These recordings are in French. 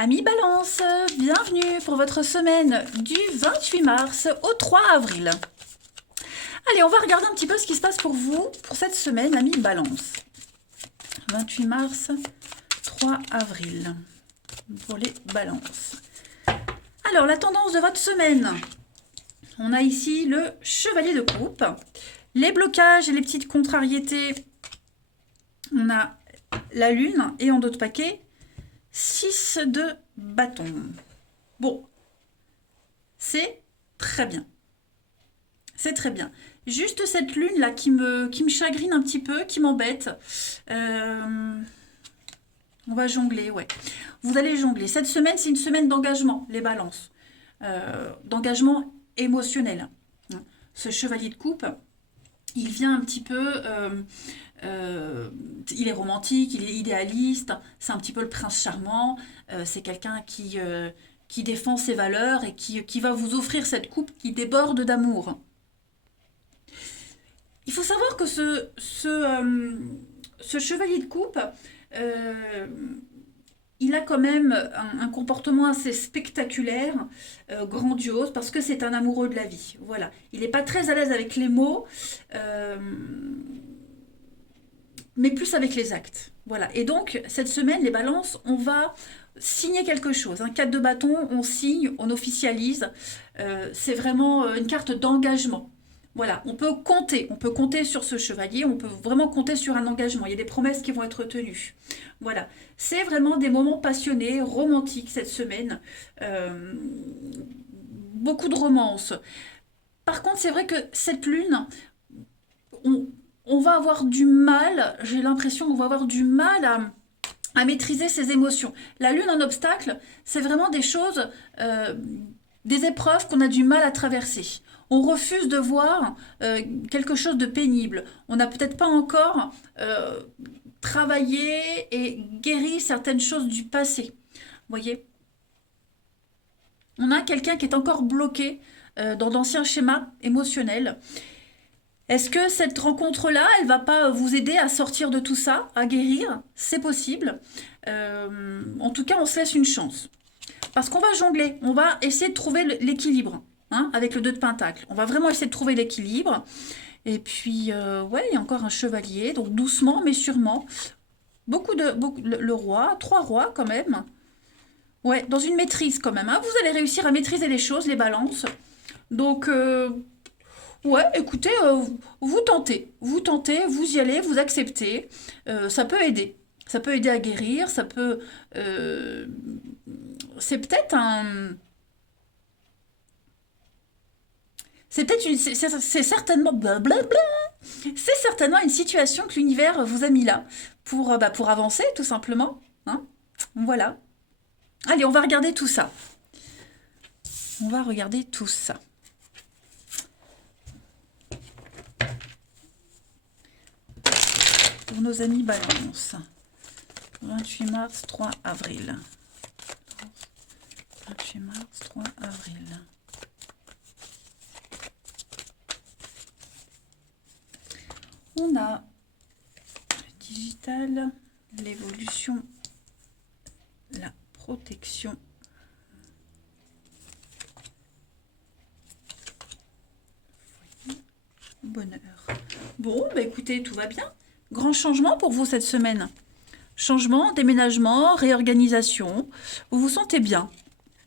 Amis Balance, bienvenue pour votre semaine du 28 mars au 3 avril. Allez, on va regarder un petit peu ce qui se passe pour vous pour cette semaine, amis Balance. 28 mars, 3 avril, pour les Balances. Alors, la tendance de votre semaine, on a ici le chevalier de coupe, les blocages et les petites contrariétés, on a la lune et en d'autres paquets, 6 de bâton. Bon, c'est très bien. C'est très bien. Juste cette lune-là qui me chagrine un petit peu, qui m'embête. On va jongler, ouais. Vous allez jongler. Cette semaine, c'est une semaine d'engagement, les balances. D'engagement émotionnel. Ce chevalier de coupe, il vient un petit peu... il est romantique, il est idéaliste, c'est un petit peu le prince charmant, c'est quelqu'un qui défend ses valeurs et qui va vous offrir cette coupe qui déborde d'amour. Il faut savoir que ce chevalier de coupe, euh, il a quand même un comportement assez spectaculaire, grandiose, parce que c'est un amoureux de la vie. Voilà. Il n'est pas très à l'aise avec les mots. Mais plus avec les actes. Voilà. Et donc, cette semaine, les balances, on va signer quelque chose. Un 4 de bâton, on signe, on officialise. C'est vraiment une carte d'engagement. Voilà, on peut compter sur ce chevalier, on peut vraiment compter sur un engagement. Il y a des promesses qui vont être tenues. Voilà, c'est vraiment des moments passionnés, romantiques cette semaine. Beaucoup de romance. Par contre, c'est vrai que cette lune, on, on va avoir du mal, j'ai l'impression qu'on va avoir du mal à maîtriser ses émotions. La lune en obstacle, c'est vraiment des choses, des épreuves qu'on a du mal à traverser. On refuse de voir quelque chose de pénible. On n'a peut-être pas encore travaillé et guéri certaines choses du passé. Vous voyez, on a quelqu'un qui est encore bloqué dans d'anciens schémas émotionnels. Est-ce que cette rencontre-là, elle va pas vous aider à sortir de tout ça, à guérir? C'est possible. En tout cas, on se laisse une chance. Parce qu'on va jongler, on va essayer de trouver l'équilibre, hein, avec le 2 de Pentacle. On va vraiment essayer de trouver l'équilibre. Et puis, ouais, il y a encore un chevalier, donc doucement mais sûrement. Le roi, 3 rois quand même. Ouais, dans une maîtrise quand même, hein. Vous allez réussir à maîtriser les choses, les balances. Donc, ouais, écoutez, vous tentez, vous y allez, vous acceptez. Ça peut aider. Ça peut aider à guérir, ça peut... c'est peut-être un... C'est peut-être une... C'est certainement... Blablabla. C'est certainement une situation que l'univers vous a mis là pour avancer, tout simplement. Hein. Voilà. Allez, on va regarder tout ça. On va regarder tout ça. Pour nos amis Balance. 28 mars, 3 avril. 28 mars, 3 avril. On a le digital, l'évolution, la protection. Bonheur. Bon, bah écoutez, tout va bien. Grand changement pour vous cette semaine. Changement, déménagement, réorganisation. Vous vous sentez bien?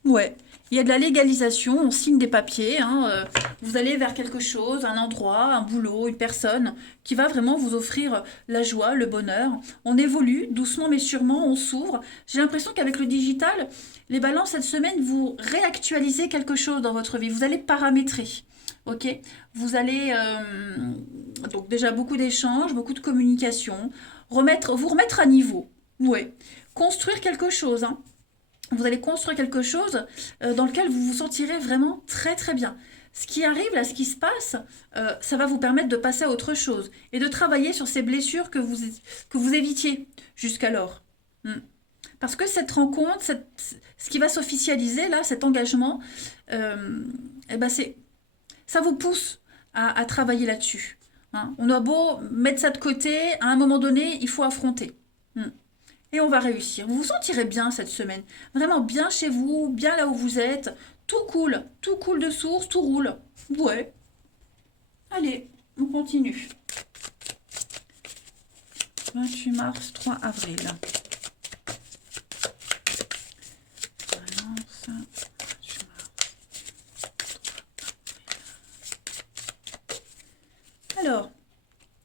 Ouais. Il y a de la légalisation, on signe des papiers. Hein, vous allez vers quelque chose, un endroit, un boulot, une personne qui va vraiment vous offrir la joie, le bonheur. On évolue doucement mais sûrement, on s'ouvre. J'ai l'impression qu'avec le digital, les balances cette semaine, vous réactualisez quelque chose dans votre vie. Vous allez paramétrer. Ok, vous allez donc déjà beaucoup d'échanges, beaucoup de communication, vous remettre à niveau. Ouais, construire quelque chose. Hein. Vous allez construire quelque chose dans lequel vous vous sentirez vraiment très très bien. Ce qui arrive là, ce qui se passe, ça va vous permettre de passer à autre chose et de travailler sur ces blessures que vous évitiez jusqu'alors. Hmm. Parce que cette rencontre, ce qui va s'officialiser là, cet engagement, eh ben ça vous pousse à travailler là-dessus. Hein. On a beau mettre ça de côté, à un moment donné, il faut affronter. Hmm. Et on va réussir. Vous vous sentirez bien cette semaine. Vraiment bien chez vous, bien là où vous êtes. Tout coule de source, tout roule. Ouais. Allez, on continue. 28 mars, 3 avril. Balance, 28 mars. Alors,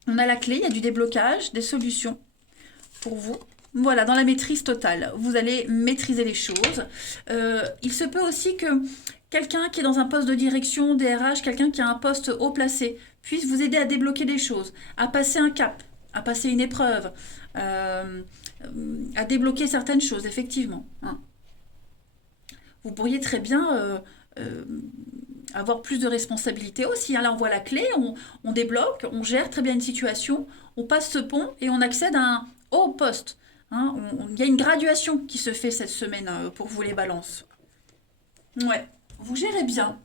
on a la clé, il y a du déblocage, des solutions pour vous. Voilà, dans la maîtrise totale, vous allez maîtriser les choses. Il se peut aussi que quelqu'un qui est dans un poste de direction, DRH, quelqu'un qui a un poste haut placé, puisse vous aider à débloquer des choses, à passer un cap, à passer une épreuve, à débloquer certaines choses, effectivement. Hein. Vous pourriez très bien avoir plus de responsabilités aussi. Hein. Là, on voit la clé, on débloque, on gère très bien une situation, on passe ce pont et on accède à un haut poste. Hein. Il y a une graduation qui se fait cette semaine pour vous les balances. Ouais, vous gérez bien.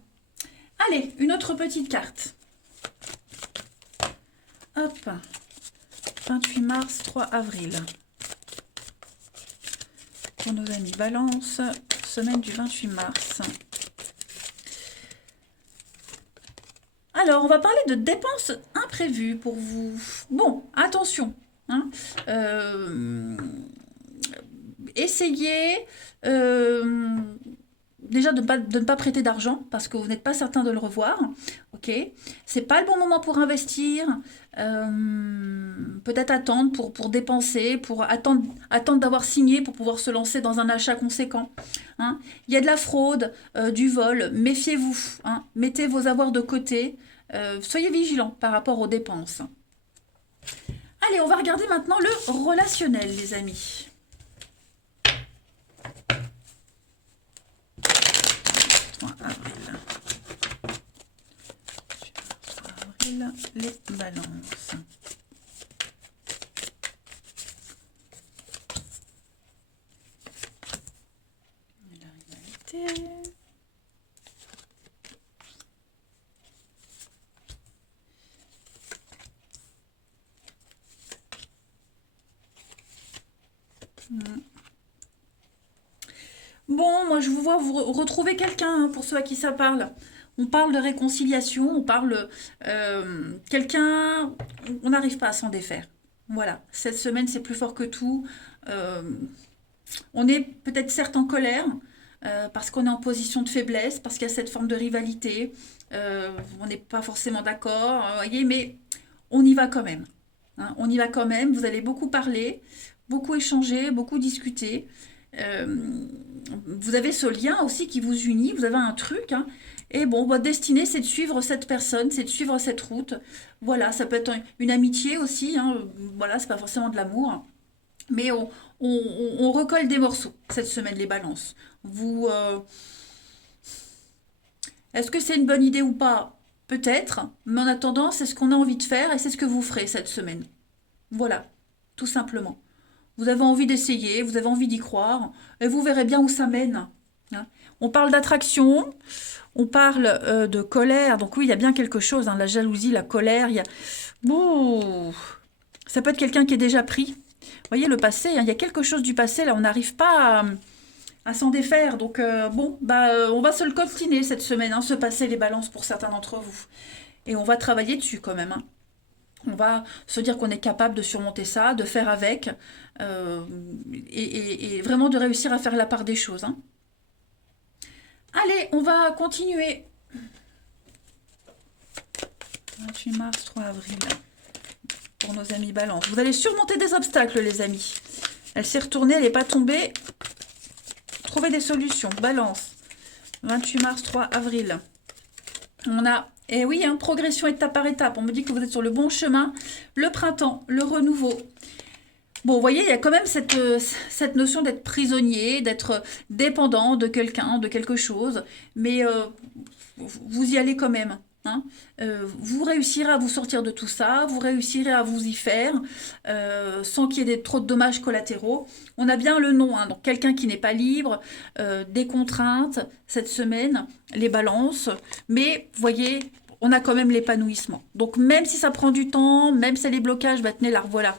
Allez, une autre petite carte. Hop, 28 mars, 3 avril. Pour nos amis Balance, semaine du 28 mars. Alors, on va parler de dépenses imprévues pour vous. Bon, attention. Hein, essayez déjà de ne pas prêter d'argent parce que vous n'êtes pas certain de le revoir. Ok, c'est pas le bon moment pour investir. Peut-être attendre pour dépenser, pour attendre d'avoir signé pour pouvoir se lancer dans un achat conséquent. Hein. Il y a de la fraude, du vol, méfiez-vous. Hein. Mettez vos avoirs de côté. Soyez vigilants par rapport aux dépenses. Allez, on va regarder maintenant le relationnel, les amis. 3 avril. 3 avril, les balances. La rivalité. Bon, moi je vous vois vous retrouver quelqu'un, hein, pour ceux à qui ça parle. On parle de réconciliation, on parle quelqu'un, on n'arrive pas à s'en défaire. Voilà, cette semaine c'est plus fort que tout. Euh, on est peut-être certes en colère, parce qu'on est en position de faiblesse, parce qu'il y a cette forme de rivalité. On n'est pas forcément d'accord, voyez, mais on y va quand même. Hein, on y va quand même, vous allez beaucoup parler, beaucoup échanger, beaucoup discuter. Euh, Vous avez ce lien aussi qui vous unit, vous avez un truc. Hein, et bon, votre destinée, c'est de suivre cette personne, c'est de suivre cette route. Voilà, ça peut être une amitié aussi. Hein, voilà, c'est pas forcément de l'amour. Mais on recolle des morceaux cette semaine, les balances. Vous, est-ce que c'est une bonne idée ou pas? Peut-être. Mais en attendant, c'est ce qu'on a envie de faire et c'est ce que vous ferez cette semaine. Voilà, tout simplement. Vous avez envie d'essayer, vous avez envie d'y croire, et vous verrez bien où ça mène. Hein. On parle d'attraction, on parle de colère, donc oui, il y a bien quelque chose, hein, la jalousie, la colère, il y a... Ouh, ça peut être quelqu'un qui est déjà pris. Vous voyez, le passé, hein, il y a quelque chose du passé, là, on n'arrive pas à s'en défaire, donc bon, on va se le coltiner cette semaine, hein, se passer les balances pour certains d'entre vous. Et on va travailler dessus quand même, hein. On va se dire qu'on est capable de surmonter ça, de faire avec, euh, et vraiment de réussir à faire la part des choses. Hein. Allez, on va continuer. 28 mars, 3 avril, pour nos amis Balance. Vous allez surmonter des obstacles, les amis. Elle s'est retournée, elle n'est pas tombée. Trouvez des solutions. Balance. 28 mars, 3 avril. On a... Et oui, hein, progression étape par étape. On me dit que vous êtes sur le bon chemin. Le printemps, le renouveau. Bon, vous voyez, il y a quand même cette notion d'être prisonnier, d'être dépendant de quelqu'un, de quelque chose. Mais vous y allez quand même. Hein. Vous réussirez à vous sortir de tout ça. Vous réussirez à vous y faire sans qu'il y ait trop de dommages collatéraux. On a bien le nom. Hein, donc, quelqu'un qui n'est pas libre, des contraintes cette semaine, les balances. Mais, vous voyez... On a quand même l'épanouissement. Donc, même si ça prend du temps, même si les blocages, tenez, la revoilà.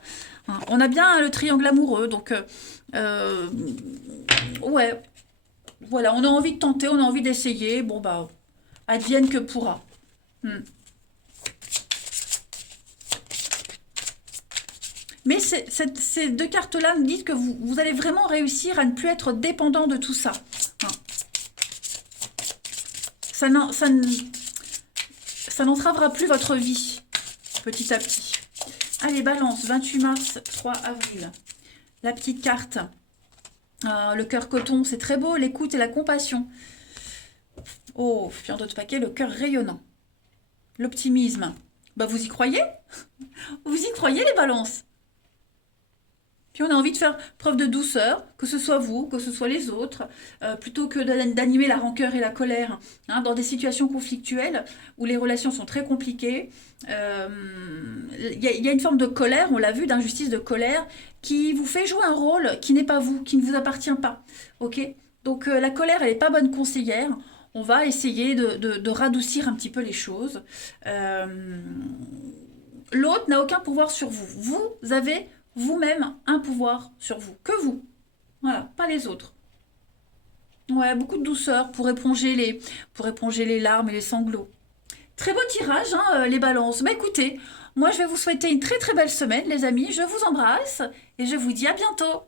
hein. On a bien le triangle amoureux, donc euh, ouais, voilà, on a envie de tenter, on a envie d'essayer. Bon bah, advienne que pourra. Hmm. Mais ces deux cartes-là me disent que vous allez vraiment réussir à ne plus être dépendant de tout ça. Hein. Ça n'entravera plus votre vie, petit à petit. Allez, balance, 28 mars, 3 avril. La petite carte. Le cœur coton, c'est très beau, l'écoute et la compassion. Oh, fier d'autres paquets, le cœur rayonnant. L'optimisme. Bah, vous y croyez? Vous y croyez, les balances? Puis on a envie de faire preuve de douceur, que ce soit vous, que ce soit les autres, plutôt que d'animer la rancœur et la colère, hein, dans des situations conflictuelles où les relations sont très compliquées. Il y a une forme de colère, on l'a vu, d'injustice de colère, qui vous fait jouer un rôle qui n'est pas vous, qui ne vous appartient pas. Ok? Donc la colère, elle n'est pas bonne conseillère. On va essayer de radoucir un petit peu les choses. L'autre n'a aucun pouvoir sur vous. Vous avez vous-même un pouvoir sur vous. Que vous. Voilà, pas les autres. Ouais, beaucoup de douceur pour éponger les larmes et les sanglots. Très beau tirage, hein, les balances. Bah écoutez, moi je vais vous souhaiter une très très belle semaine, les amis. Je vous embrasse et je vous dis à bientôt.